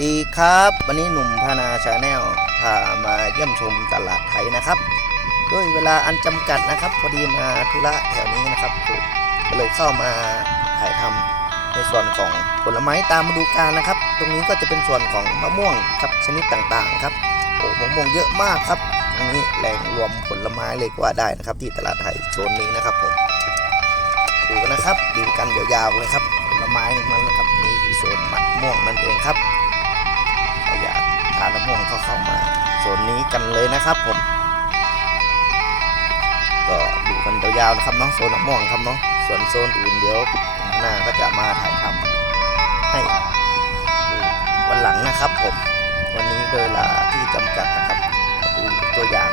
ดีครับ วันนี้หนุ่มพานาชาแนลพามาเยี่ยมชมตลาดไทยนะครับ ด้วยเวลาอันจำกัดนะครับ พอดีมาธุระแถวนี้นะครับก็เลยเข้ามาถ่ายทำในส่วนของผลไม้ตามฤดูกาลนะครับ ตรงนี้ก็จะเป็นส่วนของมะม่วงครับชนิดต่างๆครับโอ้มะม่วงเยอะมากครับตรงนี้แหล่งรวมผลไม้เลยก็ว่าได้นะครับ ที่ตลาดไทยโซนนี้นะครับผมดูนนะครับดูกันยาวๆเลยครับผลไม้มันนะครับนี่คือโซนมะม่วงนั่นเองครับ ม่วงก็เข้ามาโซนนี้กันเลยนะครับผม ก็ดูกันยาวๆนะครับเนาะโซนมะม่วงครับเนาะส่วนโซนอื่นเดี๋ยวหน้าก็จะมาถ่ายทำให้วันหลังนะครับผม วันนี้โดยเวลาที่จำกัดนะครับดูตัวอย่าง